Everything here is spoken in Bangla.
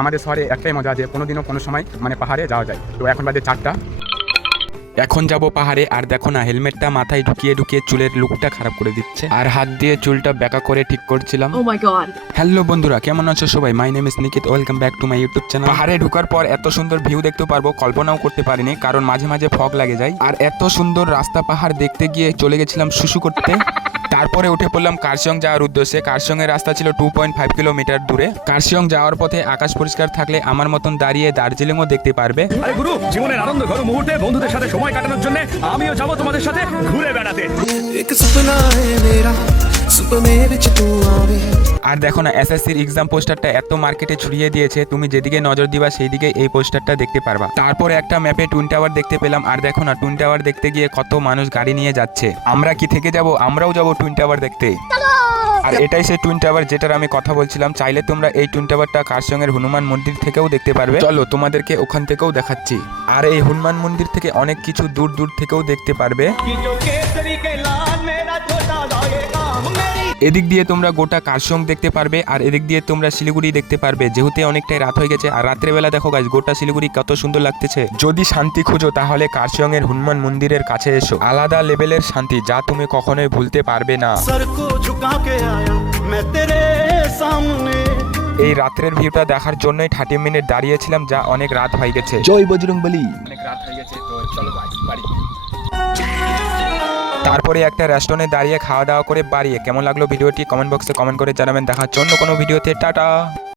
আমাদের শহরে একটাই মজা যে কোনোদিনও কোনো সময় মানে পাহাড়ে যাওয়া যায়। তো এখন বাজে 4টা। এখন যাব পাহাড়ে। আর দেখো না, হেলমেটটা মাথায় ঢুকিয়ে ঢুকিয়ে চুলের লুকটা খারাপ করে দিচ্ছে, আর হাত দিয়ে চুলটা বেঁকা করে ঠিক করছিলাম। Oh my god. হ্যালো বন্ধুরা, কেমন আছো সবাই? My name is Nikit, welcome back to my YouTube channel. পাহাড়ে ঢোকার পর এত সুন্দর ভিউ দেখতে পারবো কল্পনাও করতে পারিনি, কারণ মাঝে মাঝে ফগ লাগে যায়। আর এত সুন্দর রাস্তা পাহাড় দেখতে গিয়ে চলে গেছিলাম শুশু করতে। তারপরে উঠে পড়লাম কার্শিয়ং যাওয়ার উদ্দেশ্যে। কার্শিয়ংয়ের রাস্তা ছিল 2.5 কিলোমিটার দূরে। কার্শিয়ং যাওয়ার পথে আকাশ পরিষ্কার থাকলে আমার মতন দাঁড়িয়ে দার্জিলিংও দেখতে পারবে। আরে গুরু, জীবনের আনন্দ ঘন মুহূর্তে বন্ধুদের সাথে সময় কাটানোর জন্য আমিও যাব তোমাদের সাথে ঘুরে বেড়াতে। আর দেখো না, এসএসসির এক্সাম পোস্টারটা এত মার্কেটে ছড়িয়ে দিয়েছে, তুমি যেদিকে নজর দিবা সেই দিকে এই পোস্টারটা দেখতে পারবা। তারপরে একটা ম্যাপে টুইন টাওয়ার দেখতে পেলাম। আর দেখো না, টুইন টাওয়ার দেখতে গিয়ে কত মানুষ গাড়ি নিয়ে যাচ্ছে। আমরা কি থেকে যাব? আমরাও যাব টুইন টাওয়ার দেখতে। আর এটাই সেই টুইন টাওয়ার যেটার আমি কথা বলছিলাম। চাইলে তোমরা এই টুইন টাওয়ারটা কার্শিয়ংয়ের হনুমান মন্দির থেকেও দেখতে পারবে। চলো তোমাদেরকে ওখান থেকেও দেখাচ্ছি। আর এই হনুমান মন্দির থেকে অনেক কিছু দূর দূর থেকেও দেখতে পারবে। এদিক দিয়ে তোমরা গোটা কার্শিয়ং দেখতে পারবে, আর এদিক দিয়ে তোমরা শিলিগুড়ি দেখতে পারবে। যেহেতু অনেকটাই রাত হয়ে গেছে, আর রাত্রেবেলা দেখো গাইস গোটা শিলিগুড়ি কত সুন্দর লাগতেছে। যদি শান্তি খুঁজো তাহলে কার্শিয়ং এর হনুমান মন্দিরের কাছে এসো। আলাদা লেভেলের শান্তি যা তুমি কখনোই ভুলতে পারবে না। এই রাত্রের ভিউটা দেখার জন্যই 30 মিনিট দাঁড়িয়েছিলাম, যা অনেক রাত হয়ে গেছে। জয় বজরংবলী। অনেক রাত হয়ে গেছে, তো চলো বাড়ি। তারপরে একটা রেস্টুরেন্টে দাঁড়িয়ে খাওয়া দাওয়া করে বাড়ি। কেমন লাগলো ভিডিওটি কমেন্ট বক্সে কমেন্ট করে জানাবেন। দেখা হচ্ছে অন্য কোনো ভিডিওতে। টাটা।